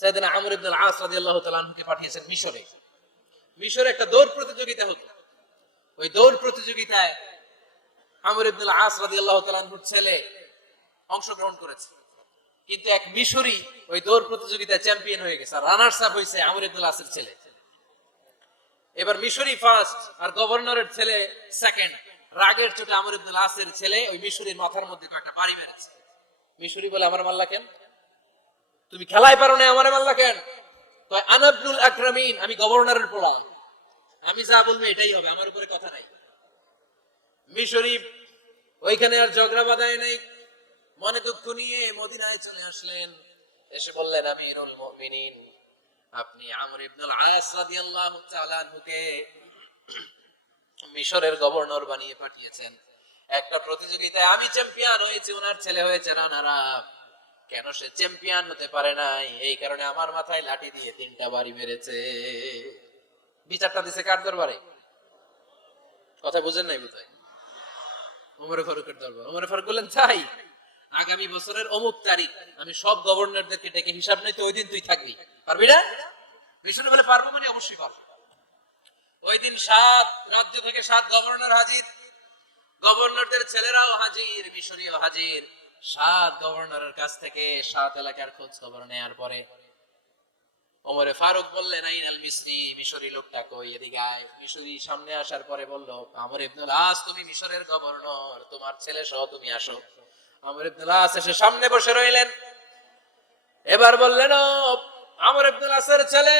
সাইদিনা আমর ইবনুল আস রাদিয়াল্লাহু পাঠিয়েছেন মিশরে। মিশরে একটা দৌড় প্রতিযোগিতা হতো। ওই দৌড় প্রতিযোগিতায় আমর ইবনুল আস রাদিয়াল্লাহু করেছে। কিন্তু এক ওই দৌড় প্রতিযোগিতায় চ্যাম্পিয়ন হয়ে গেছে রানার্স আপ হয়েছে আমর ইবনুল আসের ছেলে। এবার মিশরি ফার্স্ট আর গভর্নরের ছেলে সেকেন্ড। রাগের চোটে আমর ইবনুল আসের ছেলে ওই মিশরির মাথার মধ্যে কয়েকটা বাড়ি মেরেছে। মিশরি বলে, আমার মাল্লা কেন? তুমি খেলায় পারো না আমার মাল্লা কেন? আনাবনুল আকরামিন আমি গভর্নরের পোলা। আমি যা বলব এটাই হবে, আমার উপরে কথা নাই। মিশরি ওইখানে আর ঝগড়া বাঁধায় নাই। মনে দুঃখ নিয়ে মদিনায় চলে আসলেন। এসে বললেন আমি ইরুল মুমিনিন, আপনি আমর ইবনুল আস রাদিয়াল্লাহু তাআলা আনহুকে মিশরের গভর্নর বানিয়ে পাঠিয়েছেন। একটা প্রতিযোগিতায় আমি চ্যাম্পিয়ন হয়েছি, ওনার ছেলে হয়েছে রানার আপ কেন সে চ্যাম্পিয়ন হতে পারে নাই? এই কারণে আমার মাথায় লাঠি দিয়ে তিনটা বাড়ি মেরেছে। বিচারটা দিছে কার দরবারে? কথা বুঝেন নাই বোধহয়? ওমরে ফারুকের দরবার। ওমরে ফারুক বললেন চাই আগামী বছরের অমুক তারিখ আমি সব গভর্নরদেরকে ডেকে হিসাব নিতে ওই দিন তুই থাকবি। পারবি না? ভীষণ বলে পারব মানে অবশ্যই পারব। ওই দিন সাত রাজ্য থেকে সাত গভর্নর হাজির। গভর্নরদের ছেলেরাও হাজির, মিশরীয় হাজির। সাত গভর্নরের কাছ থেকে সাত এলাকার খোঁজ খবর নেয়ার পরে ওমরে ফারুক বললেন, আইন আল মিসরি, মিশরি লোকটা কই এদিকে আয়? মিশরি সামনে আসার পরে বলল, আমর ইবনুল আস, তুমি মিশরের গভর্নর, তোমার ছেলে সহ তুমি আসো। আমর ইবনুল আস এসে সামনে বসে রইলেন। এবার বললেন আমর ইবনুল আসের ছেলে,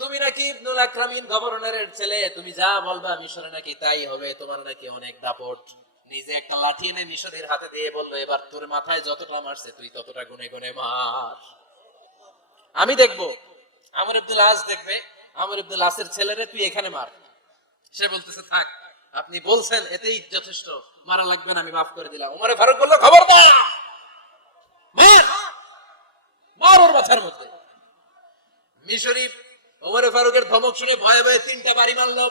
তুমি নাকি ইবনুল আকরামিন গভর্নরের ছেলে? তুমি যা বলবা মিশরে নাকি তাই হবে, তোমার নাকি অনেক দাপট। নিজে একটা লাঠি এনে মিশরের হাতে দিয়ে বলল, এবার তোর মাথায় যতটা মারছে তুই ততটা গুনে গুনে মার। আমি দেখব। আমর আব্দুল আজ দেখবে। আমর আব্দুল আসের ছেলেরে তুই এখানে মার। সে বলতেছে, থাক, আপনি বলছেন, এতেই যথেষ্ট। মারা লাগবে না, আমি মাফ করে দিলাম। উমরে ফারুক বলল খবর দা মার! মার ওর মাথার মধ্যে। মিশরি ওমরে ফারুকের ধমক শুনে ভয়ে ভয়ে তিনটা বাড়ি মারলো।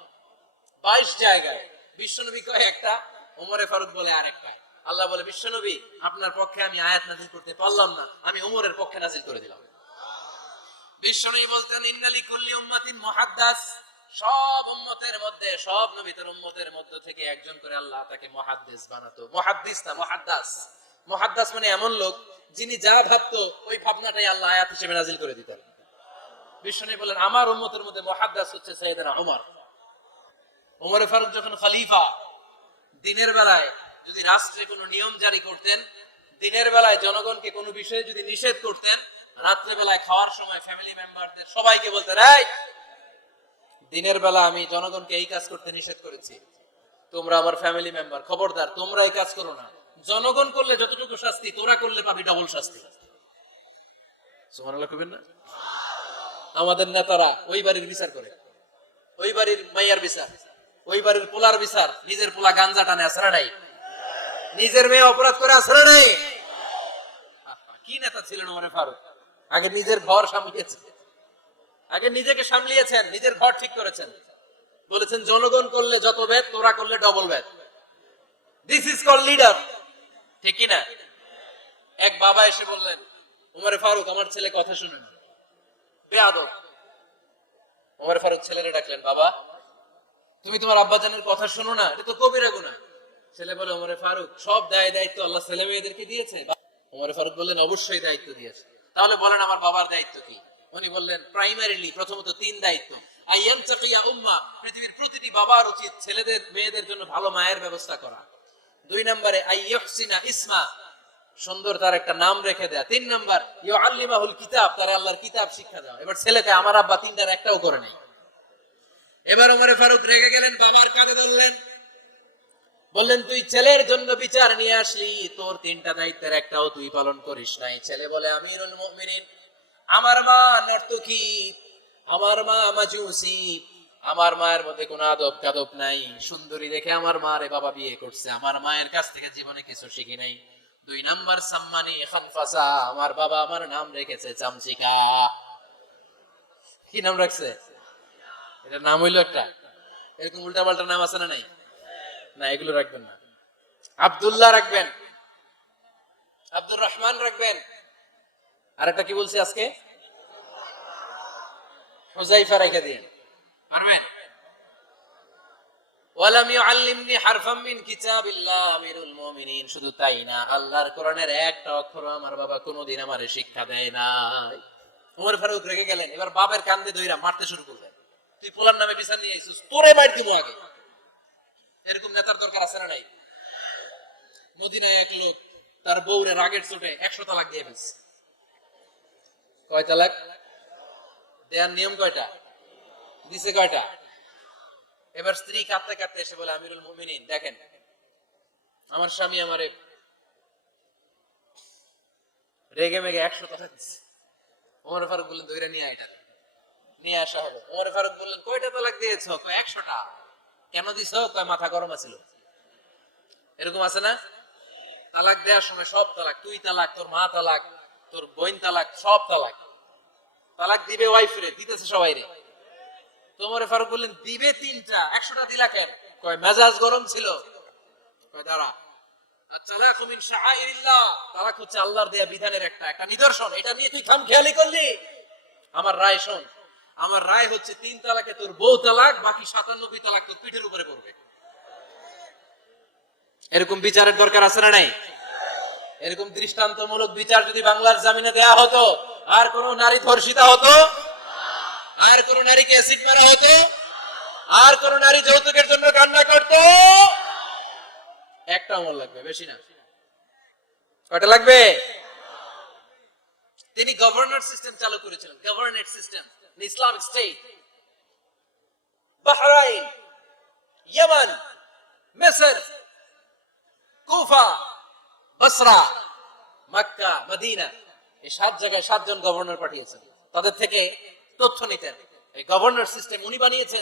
বাইশ জায়গায়। বিশ্বনবী কয় একটা, ওমরে ফারুক বলে আর একটা আল্লাহ বলে, বিশ্বনবী, আপনার পক্ষে আমি আয়াত নাজিল করতে পারলাম না, আমি ওমরের পক্ষে নাজিল করে দিলাম। বিশ্বনবী বলতেন, ইন্নালি কুল্লি উম্মাতিন মুহাদ্দাস। সব উম্মতের মধ্যে, সব নবীদের উম্মতের মধ্য থেকে একজন করে আল্লাহ তাকে মুহাদ্দিস বানাতো। মুহাদ্দিস না, মুহাদ্দাস। মুহাদ্দাস মানে এমন লোক, যিনি যা ভাবতো, ওই ভাবনাটাই আল্লাহ আয়াত হিসেবে নাজিল করে দিতেন। বিশ্বনবী বলেন, আমার উম্মতের মধ্যে মুহাদ্দাস হচ্ছে সাইয়েদনা ওমর ওমরে ফারুক যখন খলিফা, দিনের বেলায় যদি রাষ্ট্রে কোনো নিয়ম জারি করতেন, দিনের বেলায় জনগণকে কোনো বিষয়ে যদি নিষেধ করতেন, রাত্রে বেলায় খাওয়ার সময় ফ্যামিলি মেম্বারদের সবাইকে বলতেন, এই, দিনের বেলা আমি জনগণকে এই কাজ করতে নিষেধ করেছি। তোমরা আমার ফ্যামিলি মেম্বার খবরদার, তোমরা এই কাজ করো না। জনগণ করলে যতটুকু শাস্তি, তোরা করলে পাবি ডবল শাস্তি। সুবহানাল্লাহ কবেন না? আমাদের নেতারা ওই বাড়ির বিচার করে। ওই বাড়ির মাইয়ার বিচার। ওই বাড়ির পোলার বিচার নিজের পোলা গাঞ্জা টানে আসরা নাই? নিজের মেয়ে অপরাধ করে আসরা নাই? কি নেতা ছিলেন ওমরে ফারুক? আগে নিজের ঘর সামলিয়েছে। আগে নিজেকে সামলিয়েছেন নিজের ঘর ঠিক করেছেন। বলেছেন জনগণ করলে যত বেদ তোরা করলে ডবল বেদ দিস ইজ কল লিডার ঠিক না? এক বাবা এসে বললেন উমরে ফারুক আমার ছেলে কথা শুনে না। বেয়াদব। উমরে ফারুক ছেলেরে ডাকলেন বাবা তুমি তোমার আব্বাজানের কথা শোনো না, এটা তো কবিরা গুনাহ। ছেলে বলে ওমরে ফারুক, সব দায় দায়িত্ব আল্লাহ ছেলে মেয়েদেরকে দিয়েছে। ওমরে ফারুক বললেন, অবশ্যই দায়িত্ব দিয়েছে তাহলে বলেন, আমার বাবার দায়িত্ব কি? উনি বললেন প্রাইমারিলি প্রথমত তিন দায়িত্ব। উম্মা পৃথিবীর প্রতিটি বাবার উচিত ছেলেদের, মেয়েদের জন্য ভালো মায়ের ব্যবস্থা করা। দুই নম্বরে ইসমা সুন্দর তার একটা নাম রেখে দেয়া। তিন নম্বর, ইউআল্লিমাহুল কিতাব তার আল্লাহর কিতাব শিক্ষা দেওয়া। এবার ছেলেকে আমার আব্বা তিনটার একটাও করে নাই। এবার ওমরে ফারুক রেগে গেলেন, বাবার কাঁধে ধরলেন। বললেন, তুই ছেলের জন্য বিচার নিয়ে আসলি, তোর তিনটা দায়িত্বের একটাও তুই পালন করিস নাই। ছেলে বলে, আমিরুল মুমিনিন, আমার মা নর্তকী, আমার মা মাজুসি, আমার মায়ের মধ্যে কোনো আদব কাদব নাই। সুন্দরী দেখে আমার মারে বাবা বিয়ে করছে, আমার মায়ের কাছ থেকে জীবনে কিছু শিখি নাই। দুই নাম্বার সাম্মানি খানফাসা, আমার বাবা আমার নাম রেখেছে চামচিকা। কি নাম রাখছে? এটার নাম হইল একটা। এরকম উল্টা পাল্টা নাম আছে না নাই? না, এগুলো রাখবেন না। আব্দুল্লাহ রাখবেন। আব্দুর রহমান রাখবেন। আরেকটা কি বলছি আজকে? হুজাইফা রেখে দিন। পারবেন? ওয়ালাম ইউআল্লিমনি মিন শুধু তাই না, আল্লাহর কোরআনের একটা অক্ষর আমার বাবা কোনোদিন আমারে শিক্ষা দেয় নাই। ওমর ফারুক রেগে গেলেন। এবার বাবার কান্দে দইরা মারতে শুরু করলেন। তুই পোলার নামে বিচার নিয়ে আইছিস, তোরে মার দিব আগে। এরকম নেতার দরকার আছে না নাই? মদিনায় এক লোক, তার বউরে রাগের চোটে একশো তালাক দিয়ে ফেলছে। কয় তালাক? দেয়ার নিয়ম কয়টা? দিছে কয়টা? এবার স্ত্রী কাঁদতে কাঁদতে এসে বলে, আমিরুল মুমিনিন, দেখেন, আমার স্বামী আমারে রেগে মেগে একশো তালাক দিচ্ছে ওমর ফারুক বললেন নিয়ে এটা। নিয়ে আসা হলো ওমর ফারুক বললেন, কয়টা তালাক দিয়েছ? কয়, একশোটা। কেন দিছ? কয়, মাথা গরম আছিল। এরকম আছে না? তালাক দেওয়ার সময় সব তালাক, তুই তালাক, তোর মা তালাক, তোর বোন তালাক, সব তালাক। তালাক দিবে ওয়াইফ রে দিতেছে সবাই রে তোমার ফারুক বললেন, দিবে তিনটা, একশোটা দিলা কেন? কয়, মেজাজ গরম ছিল। কয়, দাঁড়া। তালাক হচ্ছে আল্লাহর দেয়া বিধানের একটা একটা নিদর্শন। এটা নিয়ে তুই খাম খেয়ালি করলি? আমার রায় শোন আমার রায় হচ্ছে তিন তালাকে তোর বউ তালাক, বাকি সাতানব্বই তালাক তোর পিঠের উপরে পড়বে। এরকম বিচারের দরকার আছে না নাই? এরকম দৃষ্টান্তমূলক বিচার যদি বাংলার জামিনে দেয়া হতো, আর কোন নারী ধর্ষিতা হতো, আর কোন নারীকে অ্যাসিড মারা হতো, আর কোন নারী যৌতুকের জন্য কান্না করতো, একটা আমল লাগবে, বেশি না। কয়টা লাগবে? তিনি গভর্নর সিস্টেম চালু করেছিলেন governorate system Islamic State. Bahrain, Yemen, Misr, Kufa, Basra, Mecca, Medina. এই সাত জায়গায় সাতজন গভর্নর পাঠিয়েছেন তাদের থেকে তথ্য নিতেন এই গভর্নর সিস্টেম উনি বানিয়েছেন